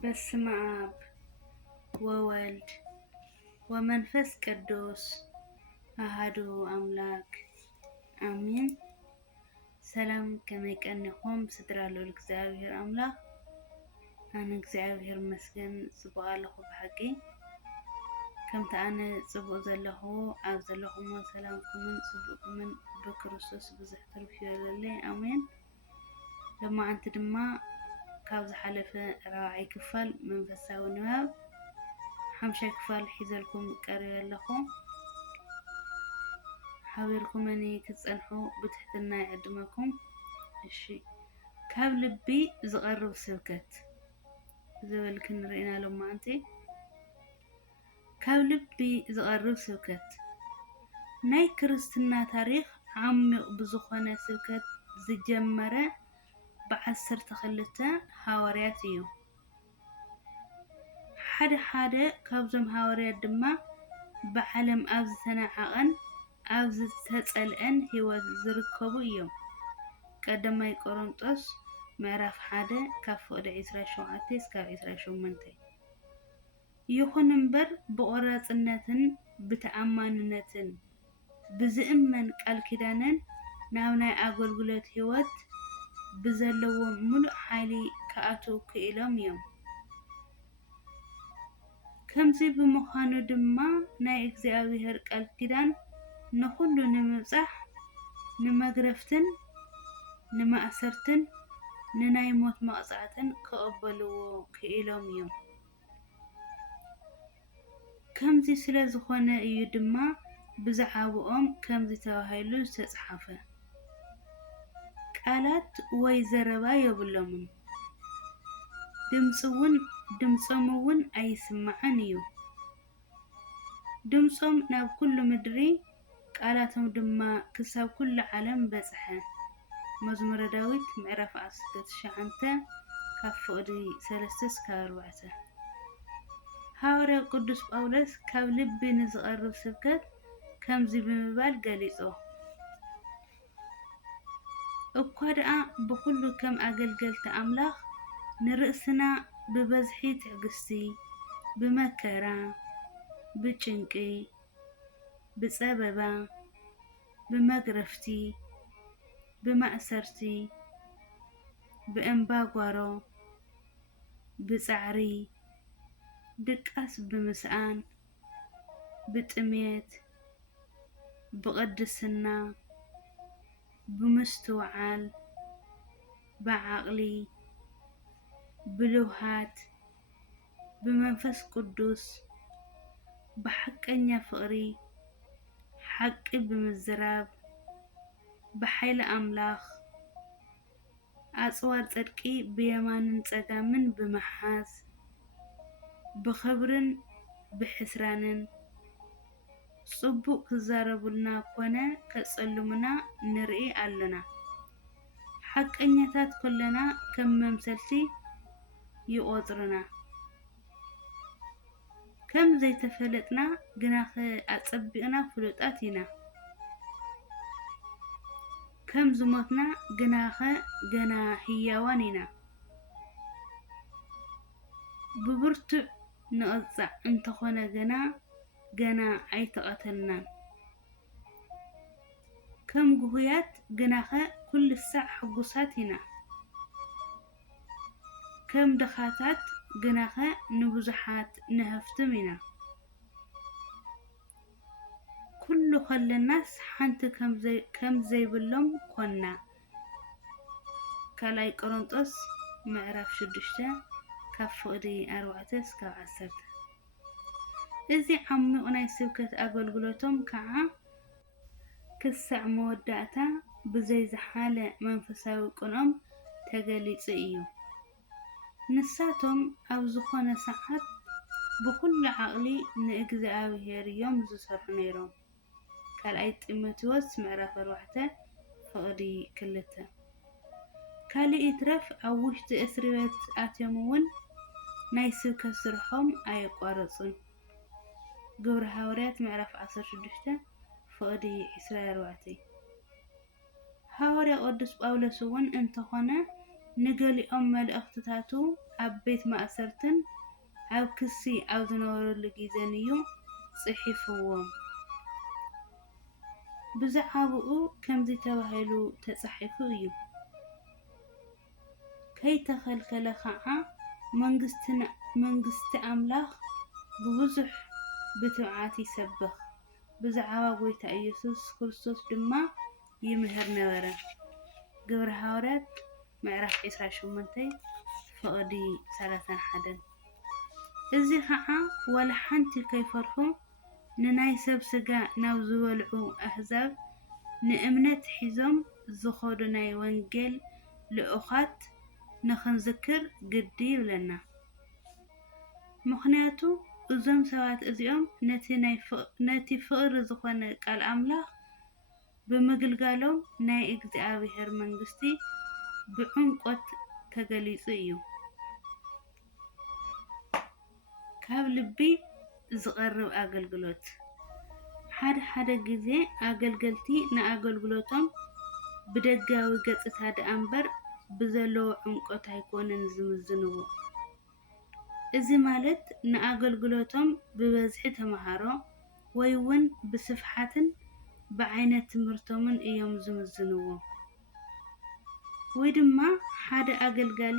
በስመ አብ ወወልድ ወመንፈስ ቅዱስ አሐዱ አምላክ አሜን። ሰላም ከመይቀንኹም ስድራ ልዑል እግዚአብሔር አምላክ ኣነ እግዚአብሔር መስገን ጽቡቕ ኣለኹ ብሓቂ ከምቲ ኣነ ጽቡቕ ዘለኹ ኣብ ዘለኹሞ ሰላምኩምን ጽቡቕኩምን ብክርስቶስ ብዙሕ ትርፍ ይበለለይ ኣሜን። ሎማዓንቲ ድማ ካብ ዝሓለፈ 4ይ ክፋል መንፈሳዊ ንባብ 5ይ ክፋል ሒዘልኩም ቀሪበ ኣለኹ። ሓቢርኩመኒ ክትጸንሑ ብትሕትና ይዕድመኩም። እሺ ካብ ልቢ ዝቐርብ ስብከት ዝብል ክንርኢና ሎማዓንቲ። ካብ ልቢ ዝቐርብ ስብከት ናይ ክርስትና ታሪኽ ዓሚቕ ብዝኾነ ስብከት ዝጀመረ ብ12 ሃዋርያት እዩ። ሓደ ካብዞም ሃዋርያት ድማ ብዓለም ኣብ ዝተናዓቐን ኣብ ዝተጸልአን ህይወት ዝርከቡ እዮም። ቀዳማይ ቆሮንጦስ ምዕራፍ 1 ካብ ፍቕዲ 27 እስካብ 28። ይኹን እምበር ብቆራጽነትን ብተኣማንነትን ብዝእመን ቃል ኪዳንን ናብ ናይ ኣገልግሎት ህይወት ብዘለዎም ሙሉእ ሓይሊ ከኣትዉ ክኢሎም እዮም። ከምዚ ብምዃኑ ድማ ናይ እግዚአብሔር ቃል ኪዳን ንኹሉ ንምብጻሕ ንመግረፍትን ንማእሰርትን ንናይ ሞት መቕጻዕትን ክቕበልዎ ክኢሎም እዮም። ከምዚ ስለ ዝኾነ እዩ ድማ ብዛዕባኦም ከምዚ ተባሂሉ ዝተጻሕፈ ቃላት ወይ ዘረባ የብሎምን፣ ድምፆም እውን ኣይስማዕን እዩ። ድምፆም ናብ ኩሉ ምድሪ ቃላቶም ድማ ክሳብ ኩሉ ዓለም በጽሐ። መዝሙረ ዳዊት ምዕራፍ 19 ካብ ፍቕዲ 3 እስካብ 4። ሃዋርያ ቅዱስ ጳውሎስ ካብ ልቢ ንዝቐርብ ስብከት ከምዚ ብምባል ገሊጾ እኳ ደኣ ብኩሉ ከም ኣገልገልቲ ኣምላኽ ንርእስና ብበዝሒ ትዕግስቲ፣ ብመከራ፣ ብጭንቂ፣ ብጸበባ፣ ብመግረፍቲ፣ ብማእሰርቲ፣ ብእምባጓሮ፣ ብጻዕሪ፣ ድቃስ ብምስኣን፣ ብጥሜት፣ ብቅድስና፣ ብምስትውዓል፣ ብዓቕሊ፣ ብልውሃት፣ ብመንፈስ ቅዱስ፣ ብሓቀኛ ፍቕሪ፣ ሓቂ ብምዝራብ፣ ብሓይሊ ኣምላኽ፣ ኣጽዋር ጽድቂ ብየማንን ጸጋምን ብምሓዝ፣ ብኽብርን ብሕስራንን ጽቡቕ ክዛረቡልና ኮነ ከጸልሙና ንርኢ ኣለና። ሓቀኛታት ኮለና ከም መምሰልቲ ይቖጽሩና። ከም ዘይተፈለጥና ግናኸ ኣጸቢቕና ፍሉጣት ኢና። ከም ዝሞትና ግናኸ ገና ህያዋን ኢና። ብብርቱዕ ንቕጻዕ እንተኾነ ገና ኣይተቐተልናን። ከም ጉህያት ግናኸ ኩሉ ሳዕ ሕጉሳት ኢና። ከም ድኻታት ግናኸ ንብዙሓት ንህፍትም ኢና። ኩሉ ኸለናስ ሓንቲ ከም ዘይብሎም ኮና። ካልኣይ ቆሮንጦስ ምዕራፍ 6 ካብ ፍቕዲ 4 እስካብ 10። እዚ ዓሚቕ ናይ ስብከት ኣገልግሎቶም ከዓ ክሳዕ መወዳእታ ብዘይዝሓለ መንፈሳዊ ቅንኦም ተገሊጹ እዩ። ንሳቶም ኣብ ዝኾነ ሰዓት ብኩሉ ዓቕሊ ንእግዚአብሔር እዮም ዝሰርሑ ነይሮም። ካልኣይ ጢሞቴዎስ ምዕራፍ 4 ፍቕዲ 2። ካልእ ይትረፍ ኣብ ውሽጢ እስሪ ቤት ኣትዮም እውን ናይ ስብከት ስርሖም ኣየቋረጹን። ግብረ ሃዋርያት ምዕራፍ 16 ፍቕዲ 24። ሃዋርያ ቅዱስ ጳውሎስ እውን እንተኾነ ንገሊኦም መልእኽትታቱ ኣብ ቤት ማእሰርትን ኣብ ክሲ ኣብ ዝነበረሉ ግዜን እዩ ጽሒፍዎም። ብዛዕባኡ ከምዚ ተባሂሉ ተጻሒፉ እዩ። ከይተኸልከለ ከዓ መንግስቲ ኣምላኽ ብብዙሕ ብትብዓት ይሰብኽ። ብዛዕባ ጎይታ ኢየሱስ ክርስቶስ ድማ ይምህር ነበረ። ግብረ ሐዋርያት ምዕራፍ 28 ፍቕዲ 31 እዚ ከዓ ወላ ሓንቲ ከይፈርሑ ንናይ ሰብ ስጋ ናብ ዝበልዑ ኣሕዛብ ንእምነት ሒዞም ዝኸዱ ናይ ወንጌል ልኡኻት ንኽንዝክር ግዲ ይብለና። ምኽንያቱ እዞም ሰባት እዚኦም ነቲ ፍቕሪ ዝኾነ ቃል ኣምላኽ ብምግልጋሎም ናይ እግዚኣብሔር መንግስቲ ብዕምቆት ተገሊጹ እዩ። ካብ ልቢ ዝቐርብ ኣገልግሎት ሓደ ግዜ ኣገልገልቲ ንኣገልግሎቶም ብደጋዊ ገጽታ ደኣ እምበር ብዘለዎ ዕምቆት ኣይኮነን ዝምዝንዎ። እዚ ማለት ንኣገልግሎቶም ብበዝሒ ተምሃሮ ወይ እውን ብስፍሓትን ብዓይነት ትምህርቶምን እዮም ዝምዝንዎ። ወይ ድማ ሓደ ኣገልጋሊ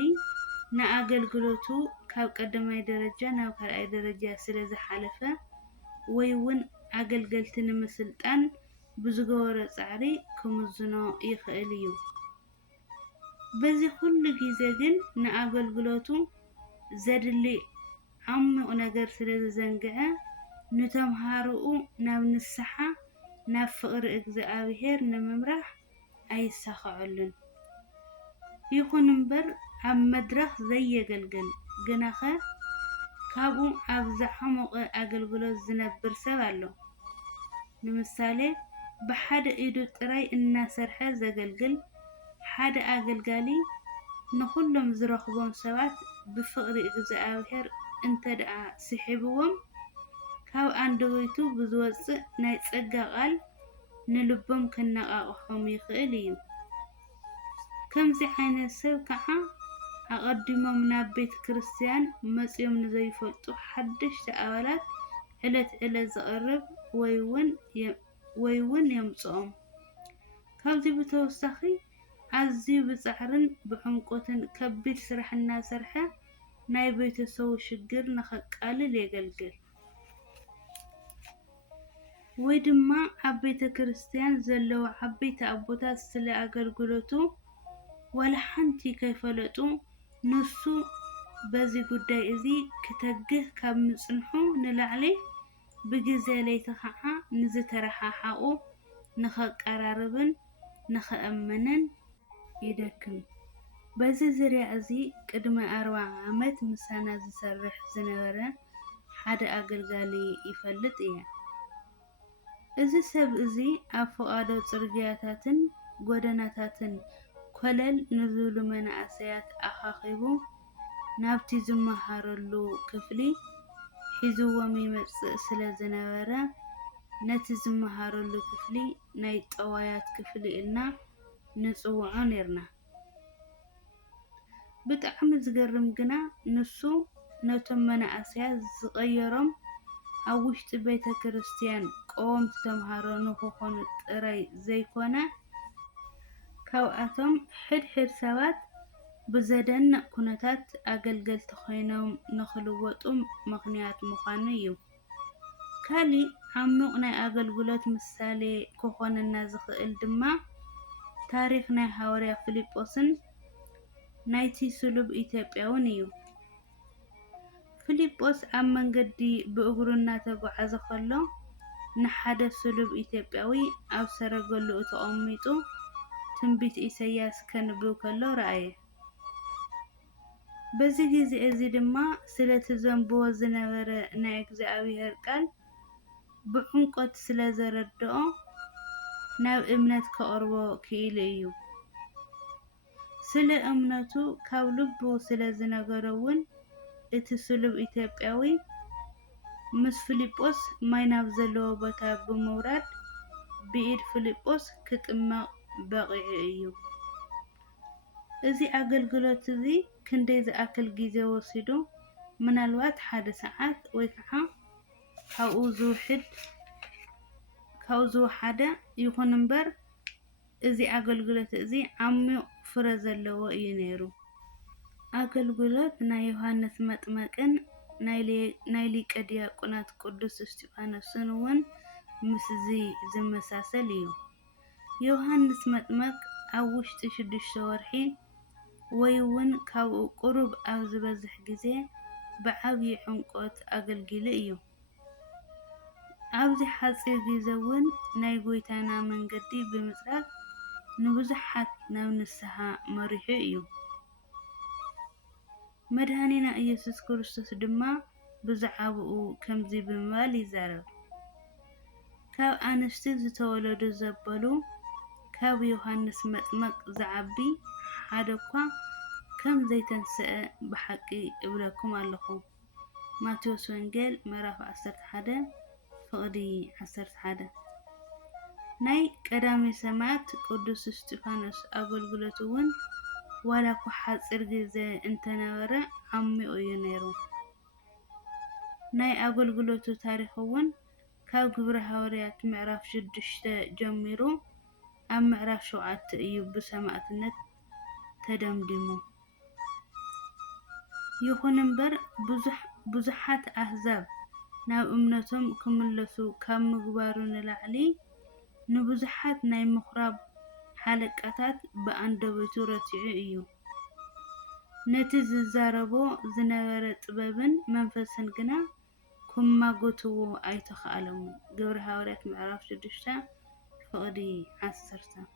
ንኣገልግሎቱ ካብ ቀዳማይ ደረጃ ናብ ካልኣይ ደረጃ ስለ ዝሓለፈ ወይ እውን ኣገልገልቲ ንምስልጣን ብዝገበሮ ጻዕሪ ክምዝኖ ይኽእል እዩ። በዚ ኩሉ ግዜ ግን ንኣገልግሎቱ ዘድሊ ዓሚቕ ነገር ስለ ዝዘንግዐ ንተምሃሮኡ ናብ ንስሓ ናብ ፍቕሪ እግዚኣብሔር ንምምራሕ ኣይሳኸዐሉን። ይኹን እምበር ኣብ መድረኽ ዘየገልግል ግናኸ ካብኡ ኣብ ዝዓመቐ ኣገልግሎት ዝነብር ሰብ ኣሎ። ንምሳሌ ብሓደ ኢዱ ጥራይ እናሰርሐ ዘገልግል ሓደ ኣገልጋሊ ንኹሎም ዝረኽቦም ሰባት ብፍቕሪ እግዚኣብሔር እንተደኣ ስሒብዎም ካብ ኣንደበቱ ብዝወፅእ ናይ ጸጋ ቃል ንልቦም ከነቓቕሖም ይኽእል እዩ። ከምዚ ዓይነት ሰብ ከዓ ኣቐዲሞም ናብ ቤተ ክርስቲያን መጺኦም ንዘይፈልጡ ሓደሽቲ ኣባላት ዕለት ዘቕርብ ወይ እውን የምጽኦም። ካብዚ ብተወሳኺ ኣዝዩ ብጻዕርን ብዕምቆትን ከቢድ ስራሕ እናሰርሐ ናይ ቤተሰቡ ሽግር ንኸቃልል የገልግል። ወይ ድማ ኣብ ቤተ ክርስቲያን ዘለዉ ዓበይቲ ኣቦታት ስለ ኣገልግሎቱ ወላ ሓንቲ ከይፈለጡ ንሱ በዚ ጉዳይ እዚ ክተግህ ካብ ምጽንሑ ንላዕሊ ብግዜ ለይቲ ከዓ ንዝተረሓሓቑ ንኸቀራርብን ንኸአምንን ይደክም። በዚ ዙርያ እዚ ቅድሚ 40 ዓመት ምሳና ዝሰርሕ ዝነበረ ሓደ ኣገልጋሊ ይፈልጥ እየ። እዚ ሰብ እዚ ኣብ ፍቓዶ ጽርግያታትን ጎደናታትን ኮለል ንዝብሉ መናእሰያት ኣኻኺቡ ናብቲ ዝመሃረሉ ክፍሊ ሒዝዎም ይመጽእ ስለ ዝነበረ ነቲ ዝመሃረሉ ክፍሊ ናይ ጠዋያት ክፍሊ ኢልና ንጽውዖ ነርና። ብጣዕሚ ዝገርም ግና ንሱ ነቶም መናእሰያት ዝቐየሮም ኣብ ውሽጢ ቤተ ክርስቲያን ቀወምቲ ተምሃሮ ንኽኾኑ ጥራይ ዘይኮነ ካብኣቶም ሕድሕድ ሰባት ብዘደንቕ ኩነታት ኣገልገልቲ ኮይኖም ንኽልወጡ ምኽንያት ምዃኑ እዩ። ካሊእ ዓሚቕ ናይ ኣገልግሎት ምሳሌ ክኾነና ዝኽእል ድማ ታሪኽ ናይ ሃዋርያ ፊልጶስን ናይቲ ስሉብ ኢትዮጵያውን እዩ። ፊልጶስ ኣብ መንገዲ ብእግሩ እናተጓዓዘ ከሎ ንሓደ ስሉብ ኢትዮጵያዊ ኣብ ሰረገሉኡ ተቐሚጡ ትንቢት ኢሳይያስ ከንብብ ከሎ ረኣየ። በዚ ግዜ እዚ ድማ ስለቲ ዘንብቦ ዝነበረ ናይ እግዚኣብሔር ቃል ብዕምቆት ስለ ዘረድኦ ናብ እምነት ከቕርቦ ክኢሉ እዩ። ስለ እምነቱ ካብ ልቡ ስለ ዝነገሮ እውን እቲ ስሉብ ኢትዮጵያዊ ምስ ፊልጶስ ማይ ናብ ዘለዎ ቦታ ብምውራድ ብኢድ ፊልጶስ ክጥመቕ በቒዑ እዩ። እዚ ኣገልግሎት እዚ ክንደይ ዝኣክል ግዜ ወሲዱ? ምናልባት 1 ሰዓት ወይ ከዓ ካብኡ ዝወሓደ ይኹን እምበር እዚ ኣገልግሎት እዚ ዓሚቕ ፍረ ዘለዎ እዩ ነይሩ። ኣገልግሎት ናይ ዮሃንስ መጥመቅን ናይ ሊቀ ዲያቆናት ቅዱስ እስጢፋኖስን እውን ምስዚ ዝመሳሰል እዩ። ዮሃንስ መጥመቅ ኣብ ውሽጢ 6 ወርሒ ወይ እውን ካብኡ ቁሩብ ኣብ ዝበዝሕ ግዜ ብዓብዪ ዕምቆት ኣገልጊሉ እዩ። ኣብዚ ሓፂር ግዜ እውን ናይ ጎይታና መንገዲ ብምፅራግ ንብዙሓት ናብ ንስሓ መሪሑ እዩ። መድሃኒና ኢየሱስ ክርስቶስ ድማ ብዛዕባኡ ከምዚ ብምባል ይዛረብ። ካብ ኣንስቲ ዝተወለዱ ዘበሉ ካብ ዮሃንስ መጥመቅ ዝዓቢ ሓደ እኳ ከም ዘይተንስአ ብሓቂ እብለኩም ኣለኹ። ማቴዎስ ወንጌል ምዕራፍ 11 ፍቕዲ 11። ናይ ቀዳማይ ሰማዕት ቅዱስ እስጢፋኖስ ኣገልግሎት እውን ዋላ እኳ ሓፂር ግዜ እንተነበረ ዓሚቑ እዩ ነይሩ። ናይ ኣገልግሎቱ ታሪክ እውን ካብ ግብረ ሃዋርያት ምዕራፍ 6 ጀሚሩ ኣብ ምዕራፍ 7 እዩ ብሰማዕትነት ተደምዲሙ። ይኹን እምበር ብዙሓት ኣህዛብ ናብ እምነቶም ክምለሱ ካብ ምግባሩ ንላዕሊ ንብዙሓት ናይ ምኹራብ ሓለቃታት ብኣንደበቱ ረቲዑ እዩ። ነቲ ዝዛረቦ ዝነበረ ጥበብን መንፈስን ግና ከማጎትዎ ኣይተኸኣሎምን። ግብረ ሃዋርያት ምዕራፍ 6 ፍቕዲ 10።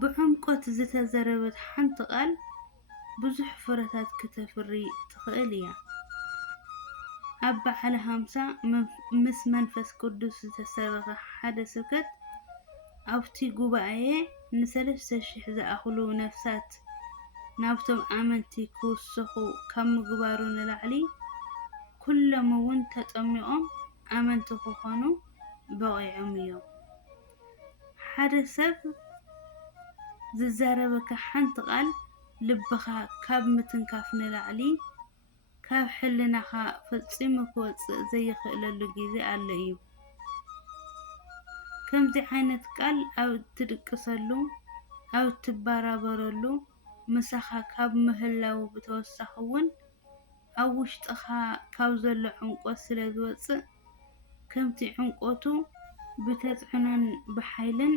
ብዕምቆት ዝተዘረበት ሓንቲ ቃል ብዙሕ ፍረታት ከተፍሪ ትኽእል እያ። ኣብ በዓለ 50 ምስ መንፈስ ቅዱስ ዝተሰበኸ ሓደ ስብከት ኣብቲ ጉባኤ ን3,000 ዝኣኽሉ ነፍሳት ናብቶም ኣመንቲ ክውሰኹ ካብ ምግባሩ ንላዕሊ ኩሎም እውን ተጠሚቖም ኣመንቲ ክኾኑ በቒዖም እዮም። ሓደ ሰብ ዝዛረበካ ሓንቲ ቃል ልብኻ ካብ ምትንካፍ ንላዕሊ ካብ ሕልናኻ ፈፂሙ ክወፅእ ዘይኽእለሉ ግዜ ኣሎ እዩ። ከምዚ ዓይነት ቃል ኣብ እትድቅሰሉ ኣብ እትባራበረሉ ምሳኻ ካብ ምህላው ብተወሳኺ እውን ኣብ ውሽጥኻ ካብ ዘሎ ዕምቆት ስለ ዝወፅእ ከምቲ ዕምቆቱ ብተፅዕኖን ብሓይልን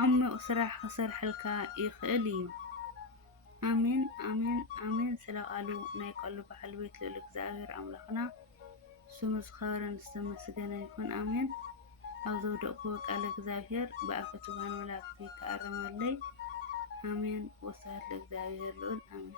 ዓሚቕ ስራሕ ክሰርሐልካ ይኽእል እዩ። ኣሜን ኣሜን ኣሜን። ስለ ቃሉ ናይ ቃሉ በዓል ቤት ልዑል እግዚአብሔር ኣምላኽና ስሙ ዝኸበረን ዝተመስገነ ይኹን። ኣሜን። ኣብ ዘውደቕክዎ ቃል እግዚአብሔር ብኣፈ ትጉሃን መላእክቲ ከኣርመለይ። ኣሜን። ወስብሐት ለእግዚአብሔር ልዑል። ኣሜን።